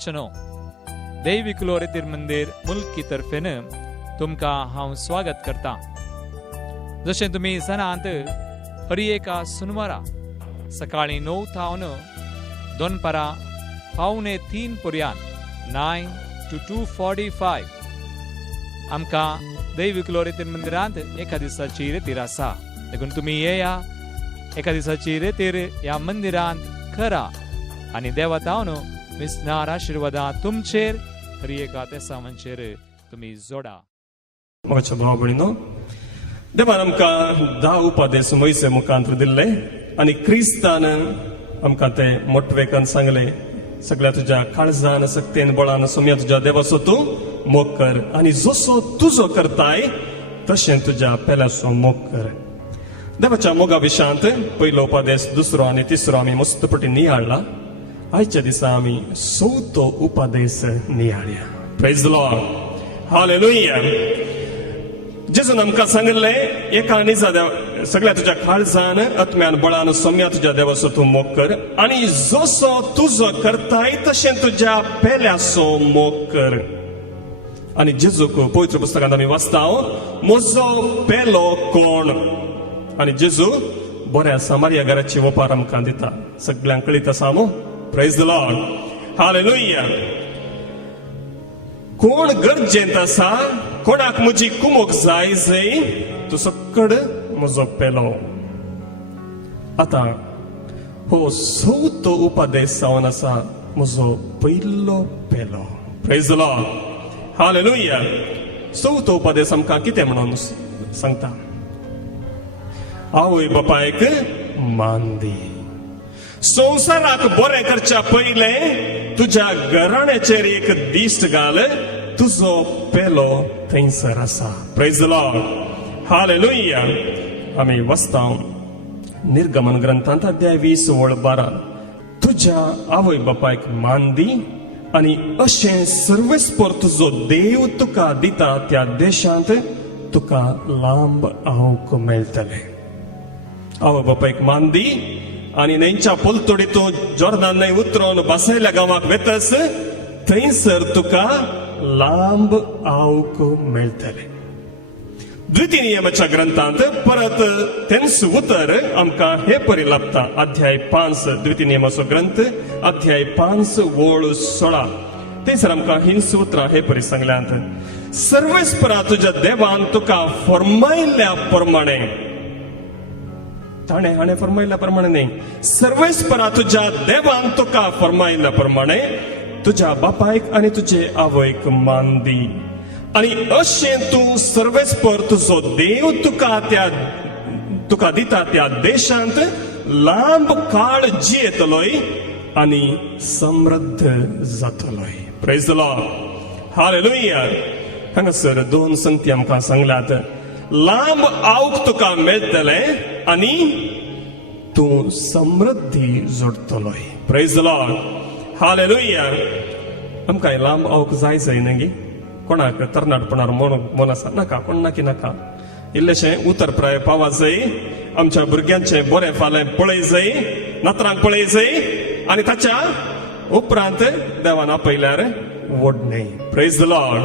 बचनो दैविकलो रितीर मंदिर मुल्की तर्फेन तुमकां हांव स्वागत करता. जशें तुमी जाणात, हर एका सुनवारा सकाळी 9 थावन दोनपारा 2:45 पर्यंत 9 to 2:45 आमकां दैविकलो रितीर मंदिरांत एका दिसाची रितीर आसा. देखून तुमी येया, एका दिसाची रितीर ह्या मंदिरांत करा आनी देवातावन मिसनार आशिर्वादां तुमचेर हर एका तेसावांचेर तुमी जोडा. म्हज्या भाव भयणीनो, देवान आमकां 10 उपादेश मोइसे मुखांतर दिल्ले आनी क्रिस्तान आमकां ते मोटवेकान सांगले, सगळ्या तुज्या काळजान सक्तेन बळान सोम्या तुज्या देवाचो तूं मोग कर आनी जसो तुजो करताय तशें तुज्या पेल्याचो मोग कर. देवाच्या मोगा विशांत पयलो उपादेश, दुसरो आनी तिसरो आमी मस्तपटी नियाळला. आयच्या दिसा आमी 4थो उपादेश नियाळया. Praise the Lord, hallelujah. जेजून आमकां सांगले, एका निजा सगळ्या तुज्या काळजान आत्म्यान बळान सोम्या तुज्या देवाचो तूं मोग कर आनी जसो तुजो करताय तशें तुज्या पेल्याचो मोग कर. आनी जेजूक पवित्र पुस्तकांत आमी वाचता, म्हजो पेलो कोण? आनी जेजू बऱ्या सामारिया घराची वपार आमकां दिता. सगळ्यांक कळीत आसा मो? Praise the Lord, hallelujah. कोण गरजेंत आसा, कोणाक म्हजी कुमोक जाय जय, तूं सकड म्हजो पेलो. आतां हो 4थो उपादेश जावन आसा म्हजो पयलो पेलो. Praise the Lord, hallelujah. 4थो उपादेश आमकां कितें म्हणून सांगता? आवय बापायक मान दी. संवसाराक बरें करच्या पयले तुज्या घराण्याचेर एक दिश्ट घाल, तुजो पेलो थंयसर आसा. Praise the Lord, hallelujah. आमी वाचता निर्गमन ग्रंथांत अध्याय 20:12. तुज्या आवय बापायक मान दी आनी अशें सर्वेस्पर तुजो देव तुका दिता त्या देशांत तुका लांब आवक मेळटलें. आवय बापायक मान दी आनी न्हंयच्या पोलतोडीतूं जॉर्दान न्हंय उतरोवन बासयल्या गांवाक वेतस, थंयसर तुका लांब आवक मेळटलें. द्वितीय नियमाच्या ग्रंथांत परत तेंच उतर आमकां हे परी लाभता. अध्याय 5 द्वितीय नियमाचो ग्रंथ, अध्याय 5 वळ 16. थंयसर आमकां हिंस उतरां हे परी सांगल्यांत, सर्वेस्परा तुज्या देवान तुका फर्मायल्ल्या प्रमाणे, ताणें हाणें फर्मायल्ल्या प्रमाणे न्ही, सर्वेस्परा तुज्या देवान तुका फर्मायल्ल्या प्रमाणे तुज्या बापायक आनी तुजे आवयक मान दी. आनी अशें तूं सर्वेस्पर तुजो देव तुका दिता त्या देशांत लांब काळ जियेतलोय आनी समृद्ध जातलोय. Praise the Lord, hallelujah. हांगासर 2 संगती आमकां सांगल्यात, लांब आवक तुका मेळटलें आनी तूं समृद्धी जोडतलोय. Praise the Lord, hallelujah. आमकां लांब आवक जाय न्ही? कोणाक तरणाटपणार मोन आसा? नाका, कोण नाकी नाका. इल्लेशें उतर प्राय पावा जाय, आमच्या भुरग्यांचें बरें फालें पळय जाय, नातरांक पळय जाय आनी ताच्या उपरांत देवान आपयल्यार वडणें. Praise the Lord,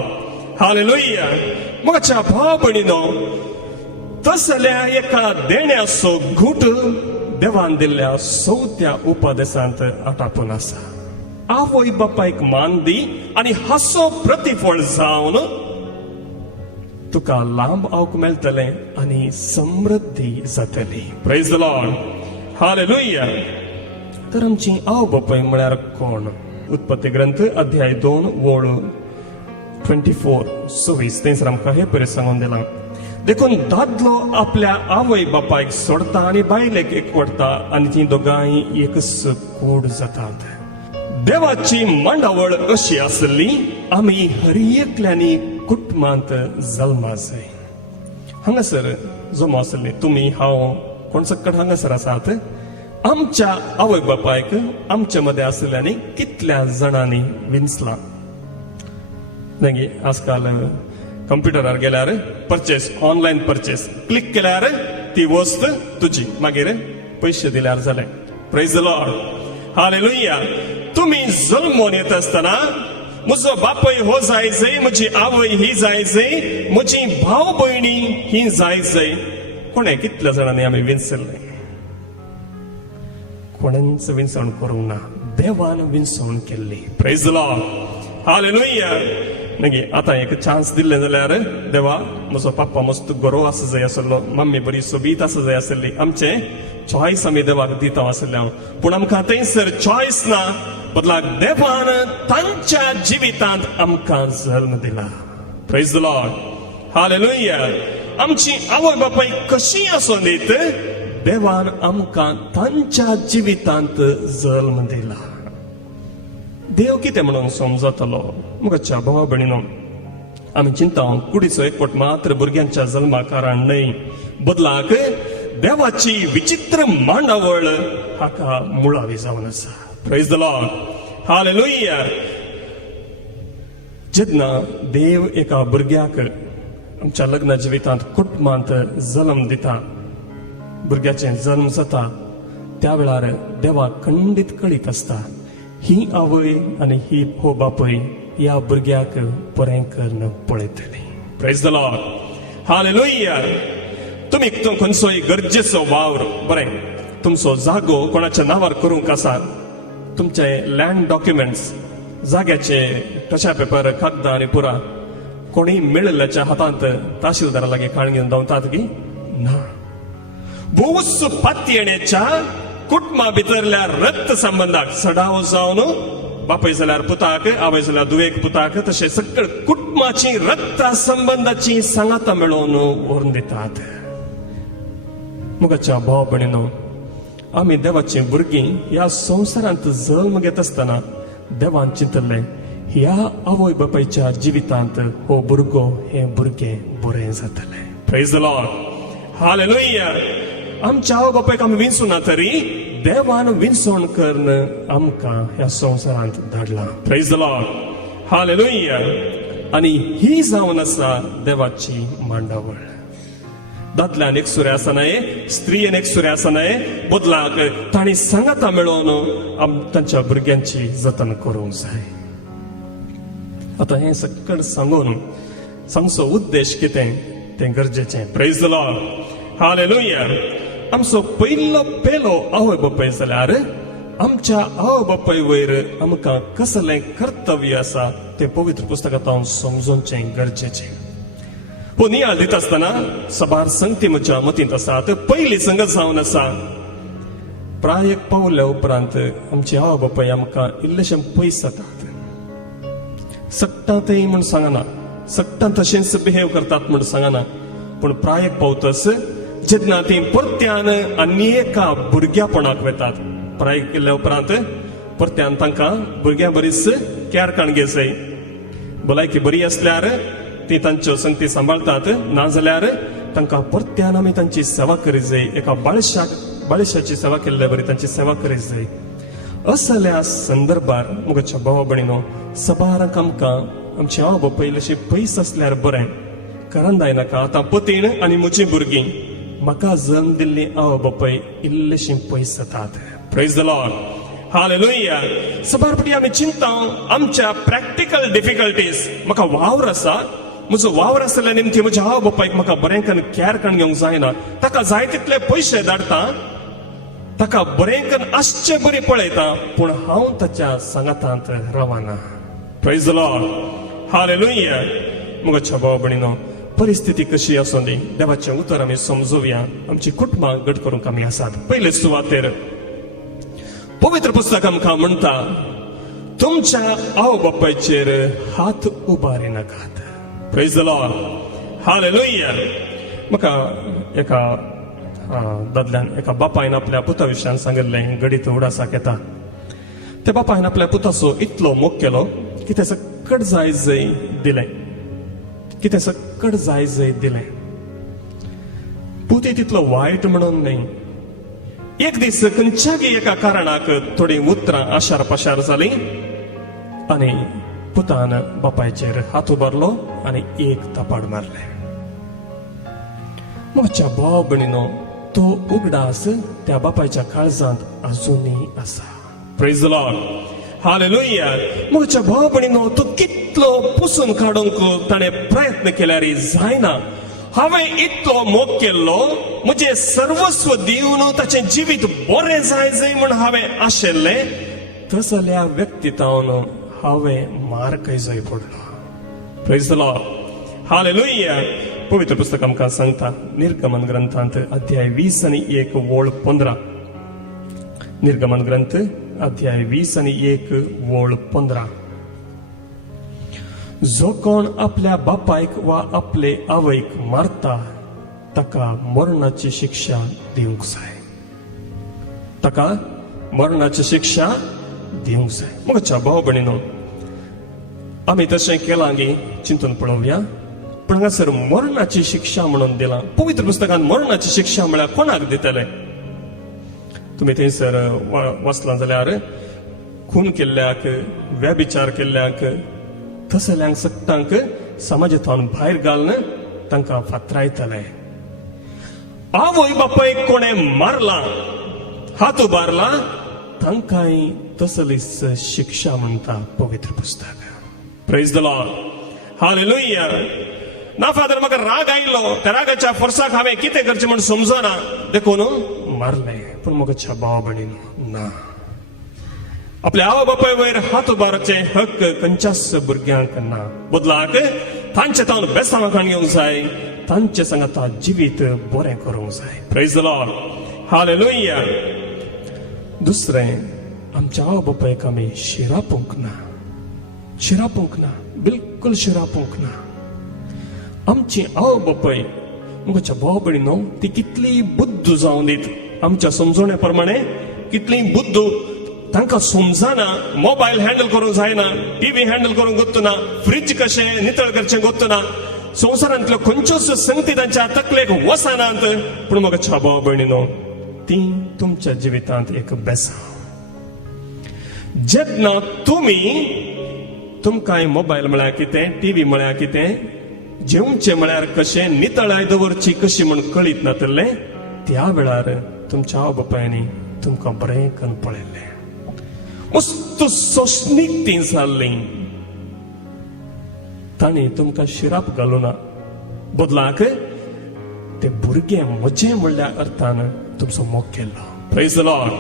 hallelujah. म्हज्या भाव भयणीनो, तसल्या एका देण्याचो घूट देवान दिल्ल्या 4थ्या उपादेशांत आटापून आसा. आवय बापायक मान दी आनी हाचो प्रतिफळ जावन तुका लांब आवक मेळटलें आनी समृद्धी जातली. Praise the Lord, hallelujah. तर आमची आवय बापाय म्हळ्यार कोण? उत्पत्ती ग्रंथ अध्याय 2 वळ 24-26. थंयसर आमकां हे परी सांगून दिलां, देखून दादलो आपल्या आवय बापायक सोडता आनी बायलेक एकवटता आनी ती दोगांय एकच कूड जातात. देवाची मांडावळ अशी आसली, आमी हर एकल्यांनी कुटुंबांत जल्मा जाय. हांगासर जमो आसली तुमी, हांव, कोण सकट हांगासर आसात. आमच्या आवय बापायक आमच्या मदें आसल्यांनी कितल्या जाणांनी विंचलां. न्ही आजकाल कंप्युटरार गेल्यार परचेस, ऑनलायन परचेस क्लिक केल्यार ती वस्त तुजी, मागीर पयशे दिल्यार जालें. Praise the Lord, hallelujah. तुम्ही जल्मोन येत असताना म्हजो बापूय हो जायचंय, म्हजी आवय ही जायचंय, म्हजी भाव भयणी ही जायचंय. कोणे कितल्या जाणांनी आमी विंचरले? कोणाच विंचवण करूंक ना, देवान विंचवण केल्ली. Praise the Lord, hallelujah. नगे आतां एक चान्स दिल्ले जाल्यार देवा म्हजो पापा मस्त गरो आसा जाय आसलो, मम्मी बरी सोबीत आसा जाय आसली, आमचे चॉयस आमी देवाक दिता आसले हांव. पूण आमकां थंयसर चॉयस ना, बदलाक देवान तांच्या जिवितांत आमकां जल्म दिला. Praise the Lord, hallelujah. आमची आवय बापाय कशी आसूं दीत, देवान आमकां तांच्या जिवितांत जल्म दिला. देव कितें म्हणून समजतलो? मुखाच्या भावा भयणीनो, आमी चिंता कुडीचो एकवट मात्र भुरग्यांच्या जल्मा कारण न्हय, बदलाक देवाची विचित्र मांडावळ हाका मुळावी जावन आसा. Praise the Lord, hallelujah. जेन्ना देव एका भुरग्याक आमच्या लग्न जिवितांत कुटुंबांत जल्म दिता, भुरग्याचे जल्म जाता, त्या वेळार देवाक खंडीत कळीत आसता, ही आवय आनी ही हो बापूय ह्या भुरग्याक बरें करून पळयतली. Praise the Lord, hallelujah. तुम्ही खंयचोय गरजेचो वावर बरें, तुमचो जागो कोणाच्या नांवार करूंक आसा, तुमचे लँड डॉक्युमेंट्स, जाग्याचे टचा पेपर, कागदां आनी पुरा कोणी मेळिल्ल्याच्या हातांत तहसीलदारा लागीं काण घेवन धांवतात की ना. भोवूच पातयेण्याच्या कुटुंबा भितरल्या रक्त संबंधाक सडाव जावन बापूय जाल्यार पुताक, आवय जाल्यार दुवेक पुताक, तशें सगळे कुटुंबाची रक्त संबंधाची सांगाता मेळोवन व्हरून दितात. मुखाच्या भाव भयणीनो, आमी देवाची भुरगीं ह्या संवसारांत जल्म घेत आसतना देवान चिंतले, ह्या आवय बापायच्या जिवितांत हो भुरगो हे भुरगें बरें जातलें. Praise the Lord, hallelujah. आमच्या आवय बापायक आमी विंचूना तरी देवान विंचवण करून आमकां ह्या संवसारांत धाडला. Praise the Lord, hallelujah. आनी ही जावन आसा देवाची मांडावळ. दादल्यान एक सुरे आसनाय, स्त्रियेन एक सुरे आसनाय, बदलाक तांणी सांगाता मेळोवन तांच्या भुरग्यांची जतन करूंक जाय. आता हे सकट सांगून सांगचो उद्देश कितें तें गरजेचें. Praise the Lord, hallelujah. आमचो पेलो आवय बापूय जाल्यार आमच्या आवय बापूय वयर आमकां कसलें कर्तव्य आसा तें पवित्र पुस्तकांत हांव समजोवचें गरजेचें. हो नियाळ दिता आसतना सबार संगती म्हज्या मतींत आसात. पयली संगत जावन आसा, प्रायेक पावल्या उपरांत आमची आवय बापूय आमकां इल्लेशें पयस जातात. सक्टांतय म्हूण सांगना, सक्टां तशेंच बिहेव करतात म्हूण सांगना, पूण प्रायेक पावतस जेन्ना ती परत्यान आनी एका भुरग्यापणाक वेतात, प्रायेक केल्ल्या उपरांत परत्यान तांकां भुरग्यां बरीच कॅर काणगे जाय. भलायकी बरी आसल्यार ती तांच्यो संगती सांबाळतात, नाजाल्यार तांकां परत्यान आमी तांची सेवा करीत जाय. एका बाळशाची सेवा केल्ल्या बरी तांची सेवा करीत जाय. असल्या संदर्भार मुखाच्या भावा भयणीनो, सबाराक आमकां आमची आवय बापूय इल्लेशी पयस आसल्यार बरें. कारण जायनाका आतां पतीण आनी म्हजीं भुरगीं, म्हाका जल्म दिल्ली आवय बापूय इल्लेशी पयस जातात. Praise the Lord, hallelujah. सबारपटी आमी चिंता आमच्या प्रॅक्टिकल डिफिकल्टीज. म्हाका वावर आसा, म्हजो वावर आसल्या निमती म्हज्या आवय बापायक म्हाका बरें करून कॅर करून घेवंक जायना. ताका जाय तितले पयशे धाडटा, ताका बरें करून आसचें बरी पळयता, पूण हांव ताच्या सांगातांत रावना. Praise the Lord, hallelujah. मुखाच्या भाव भयणीनो, परिस्थिती कशी आसूं दी, देवाचें उतर आमी समजोवया. आमची कुटुंबां घट करूंक आमी आसात. पयले सुवातेर पवित्र पुस्तक आमकां म्हणटा, तुमच्या आवय बापायचेर हात उबारी नाकात. Praise the Lord, hallelujah. म्हाका एका दादल्यान एका बापायन आपल्या पुता विशयान सांगिल्लें, घडीत उडासाक येता. त्या बापायन आपल्या पुताचो इतलो मोग केलो की तें सकट जाय जय दिलें, कितें सकट जाय जय दिलें. पुती तितलो वायट म्हणून न्हय. एक दीस खंयच्याय एका कारणाक थोडी उतरां आशार पाशार जाली आनी पुतान बापायचेर हात उबारलो आनी एक थापाड मारलें. म्हज्या भाव भयणीनो, तो उगडास त्या बापायच्या काळजांत अजुनूय आसा. Praise the Lord, hallelujah. म्हज्या भाव भयणीनो, तो कितलो पुसून काडूंक ताणें प्रयत्न केल्यार जायना. हांवें इतलो मोग केल्लो, म्हजें सर्वस्व दिवन ताचें जिवीत बरें जाय म्हण हांवें आशिल्लें, तसल्या व्यक्तितावन हांवें मार जाय पडलो. Praise the Lord. हालेलुया. पवित्र पुस्तक आमकां सांगता निर्गमन ग्रंथांत अध्याय 20 आनी 1 वळ 15. निर्गमन ग्रंथ अध्याय 20 आनी 1 वळ 15. जो कोण आपल्या बापायक वा आपले आवयक मारता ताका मरणाची शिक्षा दिवंक जाय. ताका मरणाची शिक्षा दिवंक जाय. म्हज्या भाव भयणीनो, आमी तशें केलां गी चिंतून पळोवया. पण हांगासर मरणाची शिक्षा म्हणून दिला. पवित्र पुस्तकान मरणाची शिक्षा म्हळ्यार कोणाक दितले? तुम्ही थंयसर वाचला जाल्यार खून केल्ल्याक, व्यभिचार केल्ल्याक, तसल्यांक सट्टांक समाजांतल्यान भायर घालून तांकां फातरायतले. आवय बापायक कोणें मारला, हात उबारला, तांकांय तसलीच शिक्षा म्हणटा पवित्र पुस्तक. Praise the Lord. हालेलुया. ना फादर, म्हाका राग आयलो, त्या रागाच्या फोर्साक हांवें कितें करचें म्हण समजना देखून मारले. पूण म्हज्या भाव भयणीनो, ना. आपल्या आवय बापाय वयर हात उबारचे हक्क खंयच्याच भुरग्यांक ना. बदलाक तांचे तावन बेसांवाखाण घेवंक जाय, तांचे सांगाता जिवीत बरें करूंक जाय. Praise the Lord. हालेलुया. दुसरें, आमच्या आवय बापायक आमी शिरापूंक ना. शिरापूंक ना, बिलकुल शिरापूंक ना. आमची आवय बापाय, म्हज्या भाव भयणीनो, ती कितली बुद्ध जावन दीत. आमच्या समजोण्या प्रमाणे कितली बुद्ध तांकां समजना. मोबायल हँडल करूंक जायना, टीव्ही हँडल करूंक गोत्तुना, फ्रीज कशें नितळ करचें गोत्तुना, संवसारांतल्यो खंयच्योच संगती तांच्या तकलेक वचनात. पूण म्हज्या भाव भयणीनो, ती तुमच्या जिवितांत एक बेसांव. जेन्ना तुमकां मोबायल म्हळ्यार कितें, टीव्ही म्हळ्यार कितें, जेवचें म्हळ्यार कशें, नितळाय दवरची कशी म्हण कळीत नातलें, त्या वेळार तुमच्या आवय बापायनी तुमकां बरें करून पळयलें. मस्त सोंसणीक ती जाल्लीं. तांणी तुमकां शिराप घालूना. बदलाक ते भुरगे म्हजें म्हणल्या अर्थान तुमचो मोग केल्लो. Praise the Lord.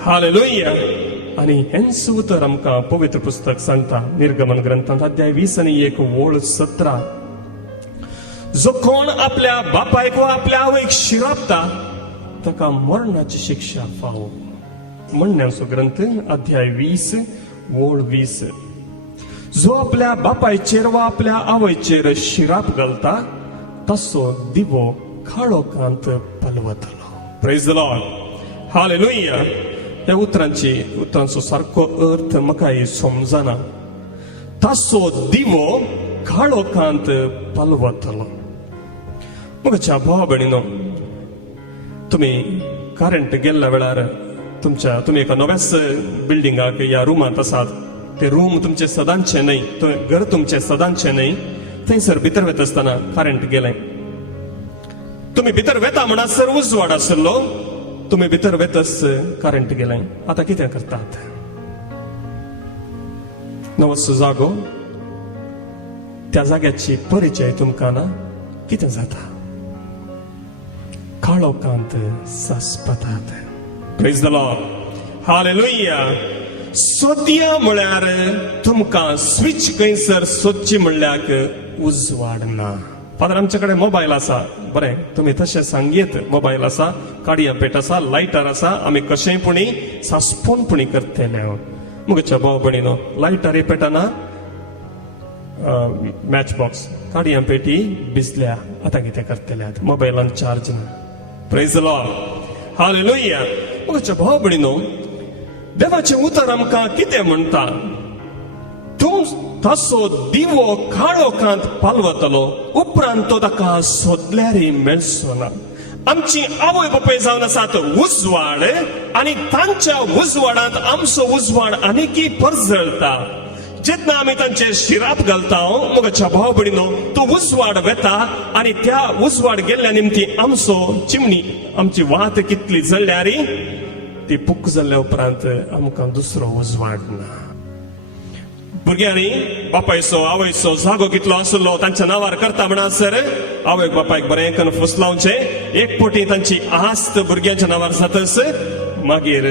हालेलुया. आनी हेंच उतर आमकां पवित्र पुस्तक सांगता निर्गमन ग्रंथांत अध्याय 20 आनी 1 वळ 17. जो कोण आपल्या बापायक वा आपल्या आवयक शिरापता ताका मरणाची शिक्षा फावो. म्हणण्याचो ग्रंथ अध्याय 20 वळ 20. जो आपल्या बापायचेर वा आपल्या आवयचेर शिराप घालता तसो दिवो काळोखांत पलवतलो. Praise the Lord. हालेलुया. ह्या उतरांचो सारको अर्थ म्हाकाय समजना. तसो दिवो काळोखांत पलवतलो. म्हज्या भाव भयणीनो, तुम्ही करंट गेल्ल्या वेळार तुम्ही एका नव्याच बिल्डिंगाक या रूमांत आसात. ते रूम तुमचे सदांचे न्हय, घर तुमचे सदांचे न्हय. थंयसर भितर वता आसतना करंट गेलें. तुम्ही भितर वेता म्हणा सर उजवाड आसलो, तुम्ही भितर वेतस करंट गेलें. आतां कितें करतात? नवो जागो, त्या जाग्याची परिचय तुमकां ना. कितें जाता? काळोखांत सासपतात. Praise the Lord. हालेलुया. सोदया म्हळ्यार तुमकां स्विच खंयसर सोदची म्हणल्यार उजवाड ना. फादर, आमचे कडेन मोबायल आसा. बरें, तुम्ही तशें सांगीत मोबायल आसा, काडया पेट आसा, लायटर आसा, आमी कशेंपुणी सासपोनपुणी करतले. म्हज्या भाव भयणीनो, लायटर पेटना, मॅच बॉक्स, काडया पेटी भिजल्या, आतां कितें करतले? मोबायलान चार्ज ना. Praise the Lord. हालेलुया. म्हज्या भाव भयणीनो, देवाचें उतर आमकां कितें म्हणटा? तूं तसो दिवो काळोखांत पालवतलो, उपरांत तो ताका सोदल्यारय मेळचो ना. आमची आवय बापाय जावन आसात उजवाड, आनी तांच्या उजवाडांत आमचो उजवाड आनीकय परजळटा. जेन्ना आमी तांचे शिराप घालता, म्हज्या भाव भयणीनो, तो उजवाड वेता, आनी त्या उजवाड गेल्ल्या निमती आमचो चिमणी, आमची वात कितली जळल्यार ती पुक्क जाल्ल्या उपरांत आमकां दुसरो उजवाड ना. भुरग्यांनी बापायचो आवयचो जागो कितलो आसलो तांच्या नांवार करता म्हणसर आवयक बापायक बरें करून फुस लावचे एक पोटी तांची आस्त भुरग्यांच्या नांवार जातस मागीर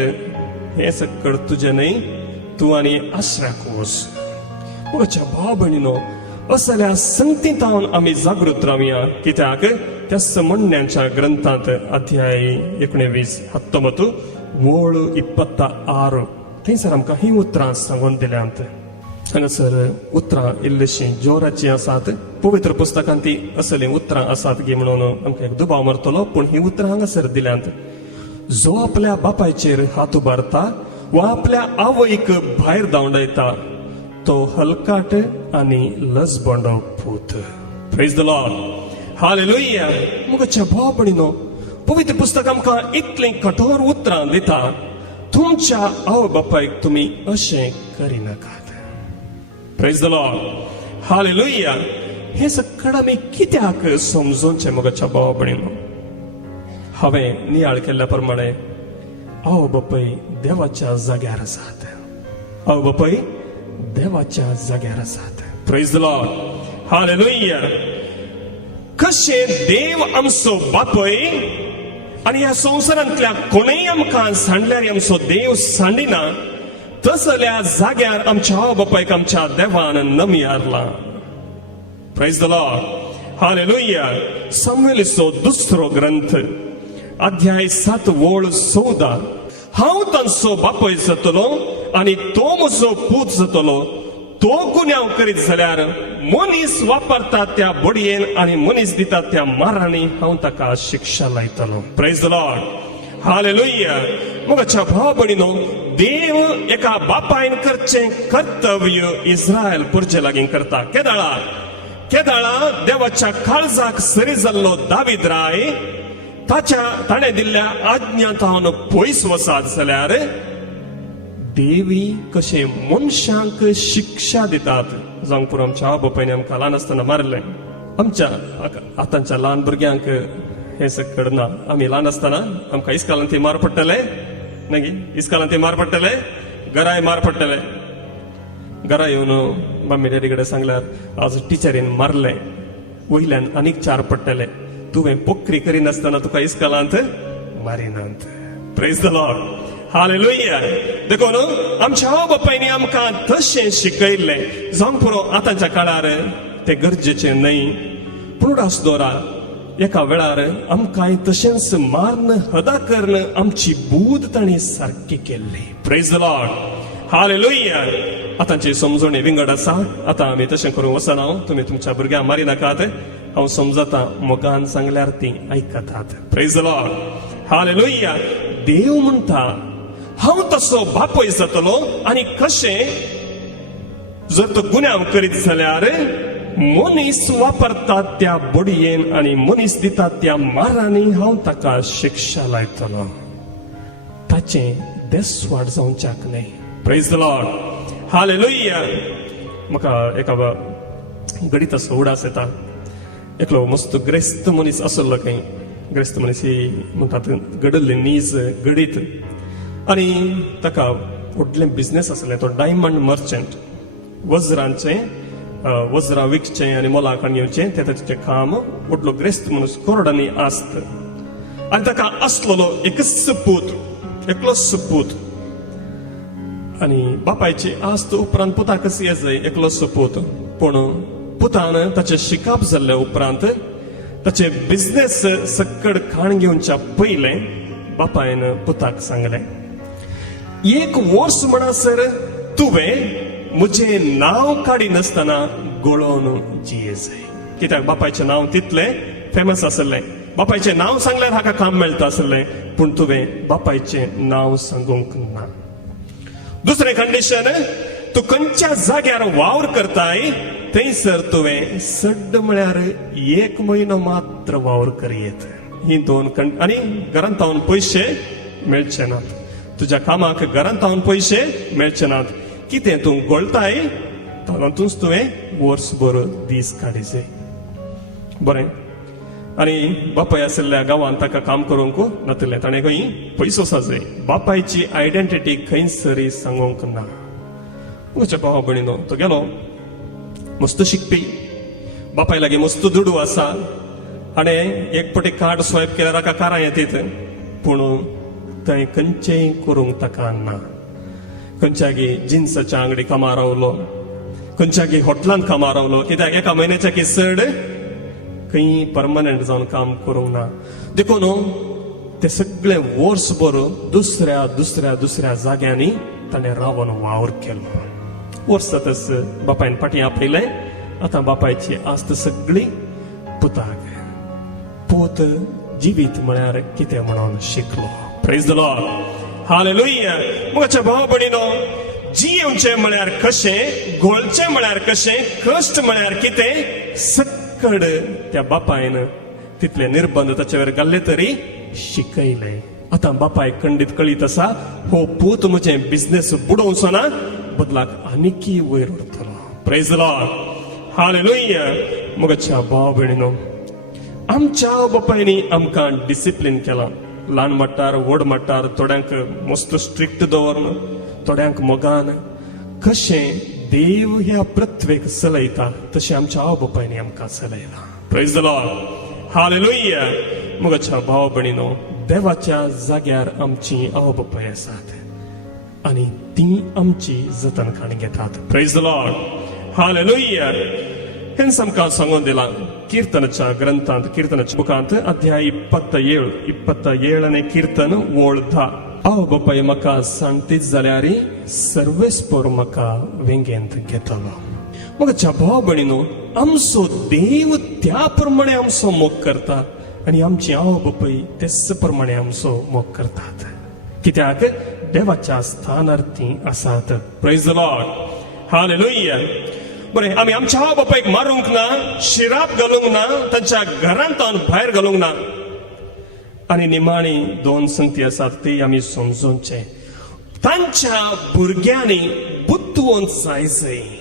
हे सकड तुजे न्हय तूं आनी आश्र्याक वच. म्हज्या भाव भयणीनो असल्या संगतींतावन आमी जागृत रावया कित्याक त्या म्हणण्याच्या ग्रंथांत अध्याय 19 वोळ 26 थंयसर आमकां ही उतरां सांगून दिल्यांत. हांगासर उतरां इल्लीशीं जोराची आसात. पवित्र पुस्तकांत ती असली उतरां आसात गी म्हणून आमकां एक दुबाव मारतलो पूण ही उतरां हांगासर दिल्यांत. जो आपल्या बापायचेर हात उबारता वा आपल्या आवयक भायर धांवडायता तो हलकाट आनी लजबंडो पूत. Praise the Lord. हालेलुया. मुगच्या भाव भयणीनो पवित्र पुस्तक आमकां इतलें कठोर उतरां दिता. तुमच्या आवय बापायक तुमी अशें करिनाकात. Praise the Lord. हालेलुया. हे सकड आमी कित्याक समजूनचें मुगच्या भाव भयणीनो. हांवें नियाळ केल्ल्या प्रमाणे आवय बापाय देवाच्या जाग्यार आसात. आवय बापाय देवाच्या जाग्यार आसात. Praise the Lord. हालेलुया. कशें देव आमचो बापय आनी ह्या संवसारांतल्या कोणेय आमकां सांडल्यार आमचो देव सांडिना तसल्या जाग्यार आमच्या आवय बापायक आमच्या देवान नमी हारला. Praise the Lord. हालेलुया. सामुएलीचो दुसरो ग्रंथ अध्याय 7 वोळ 14. हांव तांचो बापय जातलो आनी तो म्हजो पूत जातलो. तो गुन्यांव करीत जाल्यार मनीस वापरता त्या बडयेन आनी मनीस दिता त्या मारांनी हांव ताका शिक्षा लायतलो. Praise the Lord. हालेलुया. मोगाच्या भाव भयणीनो देव एका बापायन करचें कर्तव्य इस्रायल पुरचे लागीं करता. केदाळा देवाच्या काळजाक सरी जाल्लो दावीद राय ताणें दिल्ल्या आज्ञांतावन पयस वसात जाल्यार देवी कशें मनशांक शिक्षा दितात. जावंक पुरो आमच्या बापायनी आमकां ल्हान आसतना मारलें. आमच्या आतांच्या ल्हान भुरग्यांक हे सकड ना. आमी ल्हान आसतना आमकां इस्कालांत ते मार पडटले न्ही. इस्कालांत ते मार पडटले घराय मार पडटले. घरा येवन मम्मी डॅडी कडेन सांगल्यार आज टिचरीन मारलें वयल्यान आनीक 4 पडटले. तुवें पोखरी करिनासतना तुका इस्कालांत मारिनात. Praise the Lord. हालेलुया. देखून आमच्या आवय बापायनी आमकां तशें शिकयल्लें. जावंक पुरो आतांच्या काळार ते गरजेचें न्हय पूण आसदोरा एका वेळार आमकां तशेंच मारन हदा करन आमची बूद तांणी सारकी केल्ली. Praise the Lord. हालेलुया. आतांची समजणी विंगड आसा. आतां आमी तशें करूंक वचना. तुमी तुमच्या भुरग्यांक मारी नाकात. हांव समजता मोगान सांगल्यार ती आयकतात. Praise the Lord. हालेलुया. देव म्हणटा हांव तसो बापय जातलो आनी कशें जर तो गुन्यांव करीत जाल्यार मनीस वापरतात त्या बडयेन आनी मनीस दितात त्या मारांनी हांव ताका शिक्षा लायतलो. ताचें देसवाड जावच्याक न्हय. Praise the Lord. हालेलुया. म्हाका एका गडीत असो उडास येता. एकलो मस्त ग्रेस्त मनीस आसलो खंय. ग्रेस्त मनीस ही म्हणटात गडल्ली नीज गडीत आनी ताका व्हडलें बिझनेस आसलें. तो डायमंड मर्चंट. वज्रां विकचें आनी मोलाक हाडचें तें ताचें काम. व्हडलो ग्रेस्त मनीस कोरडांनी आस्त आनी ताका आसलेलो एकच पूत एकलोच पूत आनी बापायची आस्त उपरांत पुताक कशी येजय एकलोच पूत. पूण पुतान ताचें शिकाप जाल्ल्या उपरांत ताचे बिझनेस सक्कड खाण घेवच्या पयलें बापायन पुताक सांगलें 1 वर्स म्हणसर तुवें म्हजें नांव काडी नासतना गळोवन जियेजय. कित्याक बापायचें नांव तितलें फेमस आसलें. बापायचें नांव सांगल्यार हाका काम मेळटा आसलें पूण तुवें बापायचें नांव सांगूंक ना. दुसरें कंडिशन तूं खंयच्या जाग्यार वावर करताय थंयसर तुवें सड्ड म्हळ्यार 1 म्हयनो मात्र वावर करियेत. ही 2 आनी घरांत तावन पयशे मेळचे नात. तुज्या कामाक घरांत तावन पयशे मेळचे नात. कितें तूं गळताय तातूंच तुवें वर्सभर दीस काडिजय. बरें. आनी बापाय आशिल्ल्या गांवांत ताका काम करूंक नातलें. ताणें खंय पयसो साजय. बापायची आयडेंटिटी खंयसरी सांगूंक ना. म्हज्या भावा भयणीनो तो गेलो मस्त शिकपी बापाय लागी मस्त दुडू आसा आणि एक पटी कार्ड स्वायप केल्यार ताका कारां येतात पूण थंय खंयचेय करूंक ताका ना खंयच्यागी जिन्साच्या अंगडी कामां रावलो खंयच्यागी हॉटेलांत कामां रावलो कित्याक एका म्हयन्याच्या की चड खंय परमनंट जावन काम करूंक ना देखून ते सगळे वर्सभर दुसऱ्या दुसऱ्या दुसऱ्या जाग्यांनी ताणें रावन वावर केलो वर्स जातच बापायन फाटीं आपयलें आतां बापायची आस्त सगळी पुताक पूत जिवीत म्हळ्यार कितें म्हणून शिकलो प्रेज द लॉर्ड हालेलुया म्हज्या भाव भयणीनो जियेवचें म्हळ्यार कशें घोळचें म्हळ्यार कशें कश्ट म्हळ्यार कितें सक्कड त्या बापायन तितले निर्बंध ताचे वयर घाल्ले तरी शिकयले आतां बापायक खंडीत कळीत आसा हो पूत म्हजें बिझनेस बुडोवचो ना बदलाक आनीकी वयर उरतलो प्रेज द लॉर्ड हालेलुया म्हज्या भाव भयणीनो आमच्या बापायनी आमकां डिसिप्लीन केला ल्हान मट्टार व्हड मट्टार थोड्यांक मस्त स्ट्रिक्ट दवरन थोड्यांक मोगान कशें देव ह्या पृथ्वेक चलयता तशें आमच्या आवय बापायनी आमकां चलयला प्रेज द लॉर्ड हालेलुया म्हज्या भाव भयणीनो देवाच्या जाग्यार आमची आवय बापाय आसात आनी ती आमची जतनखाण घेतात प्रेज द लॉर्ड हालेलुया हेंच आमकां सांगून दिलां कीर्तनाच्या ग्रंथांत कीर्तनाच्या बुकांत अध्याय 27 कीर्तन वोळ 10 आवय बापाय म्हाका सांगतीत जाल्यार सर्वेस्पर म्हाका वेंगेंत घेतलो म्हज्या भाव भयणीनो आमचो देव त्या प्रमाणे आमचो मोग करता आनी आमची आवय बापाय तेच प्रमाणे आमचो मोग करतात कित्याक देवाच्या स्थानार ती आसात प्रेज द लॉर्ड हालेलुया बरें आमी आमच्या आवय बापायक मारूंक ना शिराप घालूंक ना तांच्या घरांत भायर घालूंक ना आनी निमाणी 2 संगती आसात ती आमी समजोवचे तांच्या भुरग्यांनी बुद्धवंत जायचें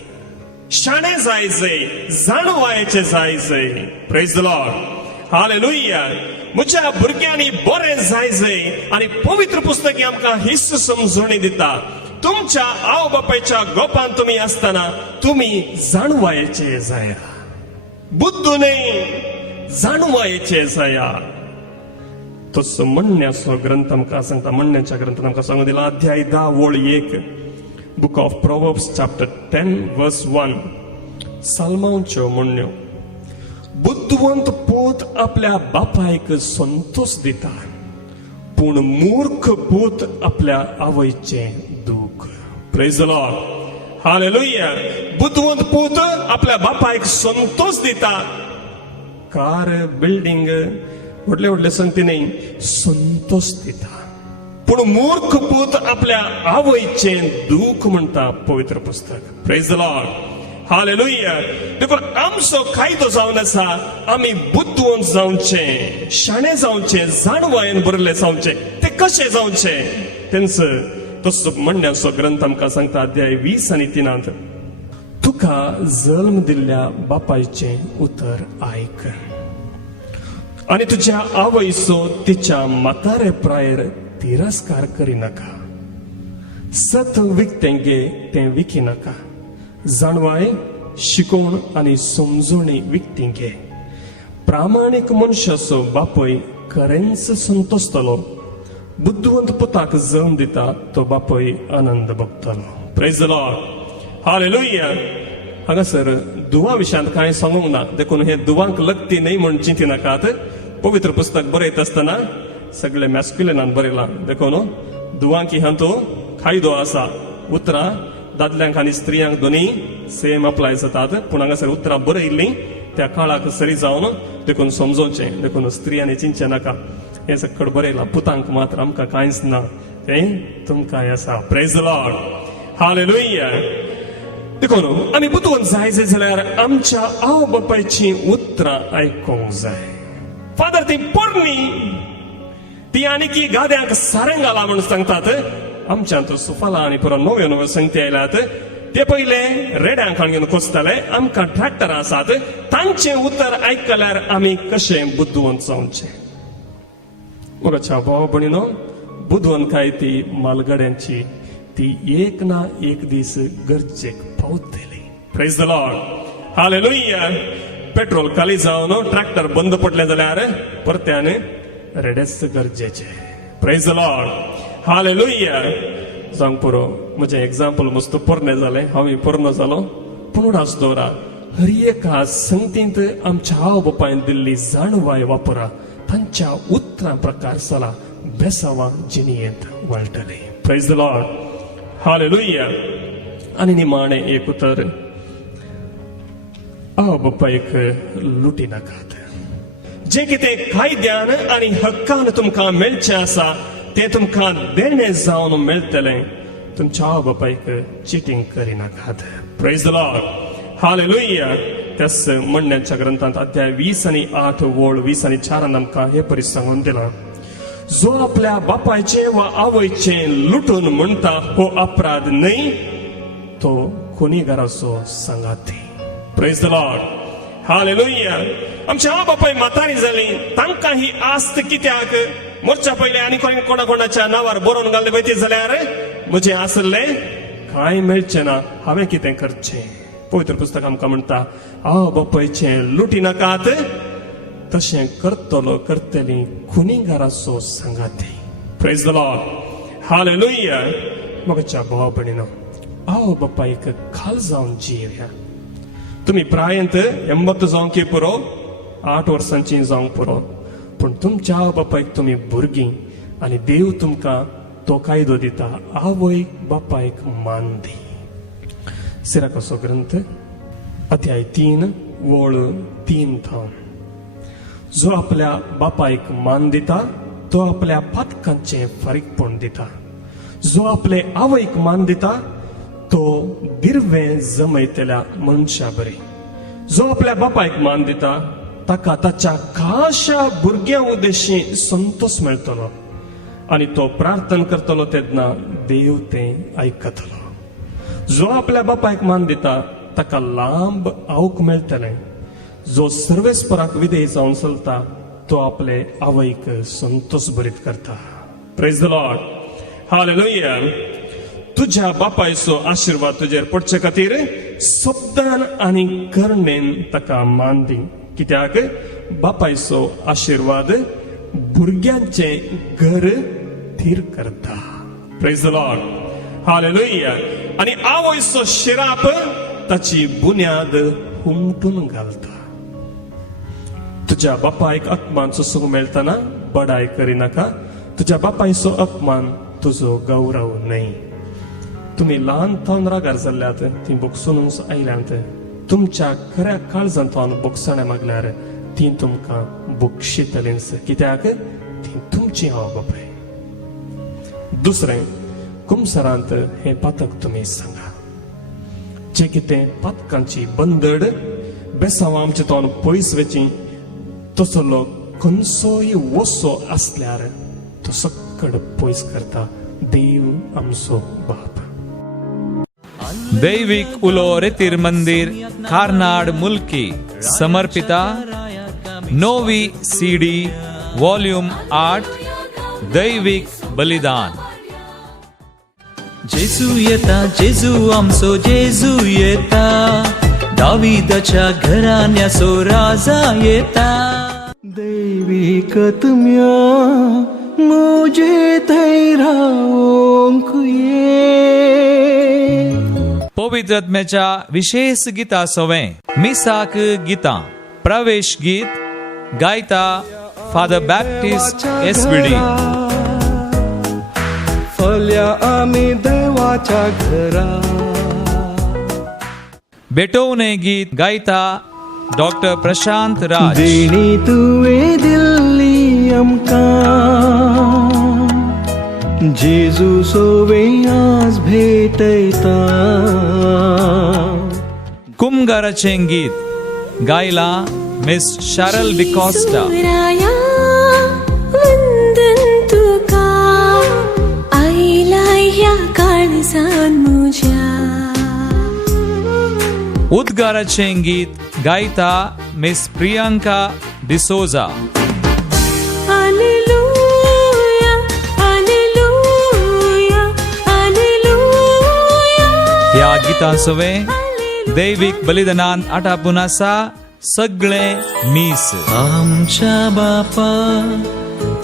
शाणे जायचें जाणवायेचें जायचें प्रेज द लॉर्ड हालेलुया म्हज्या भुरग्यांनी बरें जायचें आनी पवित्र पुस्तकी आमकां हिस्स समजोवणी दिता तुमच्या आवय बापायच्या गोपान तुम्ही आसतना तुम्ही जाणवायेचे जाया बुद्धूने जाणवायेचे जाया तसो म्हणण्याचो ग्रंथ आमकां सांगता म्हणण्याच्या ग्रंथान आमकां सांगून दिला अध्याय 10 वोळ 1 बुक ऑफ प्रोवर्ब्स चॅप्टर 10 वर्स 1 साल्मांच्यो म्हणण्यो बुद्धवंत पूत आपल्या बापायक संतोष दिता पूण मूर्ख पूत आपल्या आवयचे दूख प्रेज द लॉर्ड हालेलुया बुद्धवंत पूत आपल्या बापायक संतोष दिता कार बिल्डिंग व्हडले व्हडले संगतीने संतोष दिता पूण मूर्ख पूत आपल्या आवयचे दूख म्हणटा पवित्र पुस्तक प्रेज द लॉर्ड हालेलुया देखून आमचो कायदो जावन आसा आमी बुद्धवंत जावचे शाणे जावचे जाणवायेन बरले जावचे ते कशे जावचे तेंच तसो म्हणण्याचो ग्रंथ आमकां सांगता अध्याय 20 आनी 3 तुका जल्म दिल्ल्या बापायचे उतर आयक आनी तुज्या आवयचो तिच्या म्हातारे प्रायर तिरस्कार करिनाका सत विकतेंगे तें विकिनाका जाणवाय शिकोवन आनी समजूणी विकती घे प्रामाणीक मनशाचो बापय खरेंच संतोषतलो बुद्धवंत पुताक जल्म दिता तो बापय आनंद भोगतलो प्रेज द लॉर्ड हालेलुया हांगासर दुवा विशयांत कांय सांगूंक ना देखून हे दुवांक लगती न्हय म्हूण चिंती नाकात पवित्र पुस्तक बरयत आसतना सगळे मॅस्क्युलिनान बरयलां देखून दुवांक हातूं कायदो आसा उतरां दादल्यांक आनी स्त्रियांक दोनी सेम अप्लाय जातात पूण हांगासर उतरां बरयल्लीं त्या काळाक सरी जावन देखून समजोवचें देखून स्त्रियांनी चिंतचें नाका हें सकट बरयलां पुतांक मात्र आमकां कांयच ना तें तुमकां आसा प्रेज द लॉर्ड हालेलुया देखून आमी बुद्धवंत जायचे जाल्यार आमच्या आवय बापायची उतरां आयकूंक जाय फादर ती पोरणी ती आनीकी गाद्यांक सारें घाला म्हूण सांगतात आमच्यात सुफाला आनी पुरो नव्यो संगती आयल्यात ते पयले रेड्यांक घेवन कोसताले आमकां ट्रॅक्टर आसात तांचें उतर आयकल्यार आमी कशें बुद्धवंत जावचें म्हज्या भाव भयणीनो बुद्धवंतकाय ती मालगाड्यांची ती एक ना एक दीस गरजेक पावतली. Praise the Lord. Hallelujah. Petrol खाली जावन ट्रॅक्टर बंद पडले जाल्यार परत्यान रेडेच गरजेचे. Praise the Lord. हालेलुया. जावंक पुरो म्हजें एग्जाम्पल मस्त पोरणे जालें, हांव पोरनो जालो. पूण आसूं दवरा, हर एका संगतींत आमच्या आवय बापायन दिल्ली जाणवाय वापरा, तांच्या उतरां प्रकार सला बेसावां जिणेंत वळटली. Praise the Lord. हालेलुया. आनी निमाणें एक उतर, आवय बापायक लुटी नाकात. जे कितें कायद्यान आनी हक्कान तुमकां मेळचें आसा तें तुमकां देणें जावन मेळटलें. तुमच्या आवय बापायक चिटींग करिनाकात. Praise the Lord. हालेलुया. त्याच म्हणण्याच्या ग्रंथांत अध्याय 20 आणि 8 वळ 20 आणि 4 आमकां हे परी सांगून दिला. जो आपल्या बापायचे वा आवयचे लुटून म्हणटा हो अपराध न्हय, तो गुन्हेगाराचो संगाती. Praise the Lord. हालेलुया. आमच्या आवय बापाय म्हातारी जाली, तांकां ही आस्त कित्याक? मोरच्या पयलीं आनी कोणाच्या नांवार बरोवन घालले वयती जाल्यार म्हजें आसलें कांय मेळचें ना. हांवें कितें करचें? पवित्र पुस्तक आमकां म्हणटा, आवय बापायचें लुटी नाकात, तशें करतलो करतली गुन्हेगाराचो संगाती. Praise the Lord. हालेलुया. म्हज्या भावा भयणीनो, आवय बापायक खाल जावन जियेया. तुम्ही प्रायंत 80 जावंक पुरो, 8 वर्सांची जावंक पुरो, पूण तुमच्या आवय बापायक तुमी भुरगीं आनी देव तुमकां तो कायदो दिता, आवय बापायक मान दी. सिराकाचो ग्रंथ अध्याय 3 वळ 3 थावन. जो आपल्या बापायक मान दिता तो आपल्या पातकांचे फारीकपण दिता. जो आपले आवयक मान दिता तो दिर्वें जमयतल्या मनशा बरी. जो आपल्या बापायक मान दिता ताका ताच्या खाशा भुरग्यां उद्देशी संतोष मेळटलो आनी तो प्रार्थना करतलो तेन्ना देव तें आयकतलो. जो आपल्या बापायक मान दिता ताका लांब आवक मेळटलें. जो सर्वेस्पराक विधेय जावन चलता तो आपले आवयक संतोष भरीत करता. Praise the Lord. हालेलुया. तुझ्या बापायचो आशीर्वाद तुजेर पडचे खातीर शब्दान आनी करणेन ताका मान दी. कित्याक बापायचो आशीर्वाद भुरग्यांचे घर थीर करता. Praise the Lord. हालेलुया. आनी आवयचो शिराप ताची बुन्याद हुमटून घालता. तुझ्या बापायक अपमानचो सुख मेळटना बडाय करिनाका. तुझ्या बापायचो अपमान तुजो गौरव न्हय. तुम्ही ल्हान थावन रागार जाल्ल्यात, ती बोगसून आयल्यांत, तुमच्या खऱ्या काळजांतल्यान बोगसणे मागल्यार ती तुमकां बोगशितलींच. कित्याक ती तुमची आवय बापाय. दुसरें, कुमसरांत हे पातक तुमी सांगा. जे कितें पातकांची बंदड बेसांवां आमचे तोंड पयस वेची तसलो खंयचोय वसो आसल्यार तो सक्कड पयस करता. देव आमचो बाप. दैविक उलो रेतीर मंदिर कार्नाड मुल्की समर्पिता 9वी CD वॉल्यूम 8 दैविक बलिदान. जेजू येता, जेजू आमचो जेजू येता, दाविदाच्या घराण्याचो राजा येता. दैविक तुम्या मुझे थंय रावोंक ये. पवित्र आत्म्याच्या विशेष गिता सोवें मिसाक गितां प्रवेश गीत गायता फादर बॅप्टिस्ट SBD. फल्या आमी देवाच्या घरा. बेटोवने गीत गायता डॉक्टर प्रशांत राज. देणी तुवें दिल्ली आमकां, जेजू सोवें आज भेटयता. कुमगाराचें गीत गायला मिस शारल डिकॉस्टा. उद्गाराचें गीत गायता miss Priyanka D'Souza. Hallelujah, hallelujah, hallelujah. जिवितां सवे दैविक बलिदानांत आटापून आसा सगळे मीस. आमच्या बापा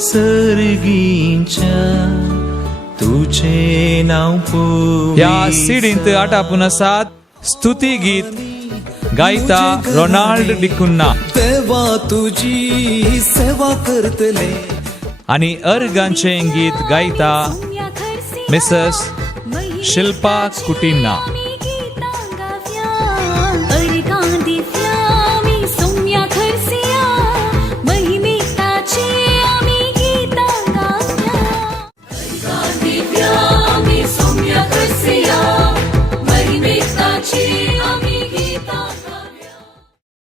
सर्गींच्या तुझे नाव ह्या सीडींत आटापून आसात स्तुती गीत गायता रोनाल्ड डिकुन्ना. देवा तुझी सेवा करतले. आणि अर्गांचे गीत गायता मिसेस शिल्पा कुटिन्ना.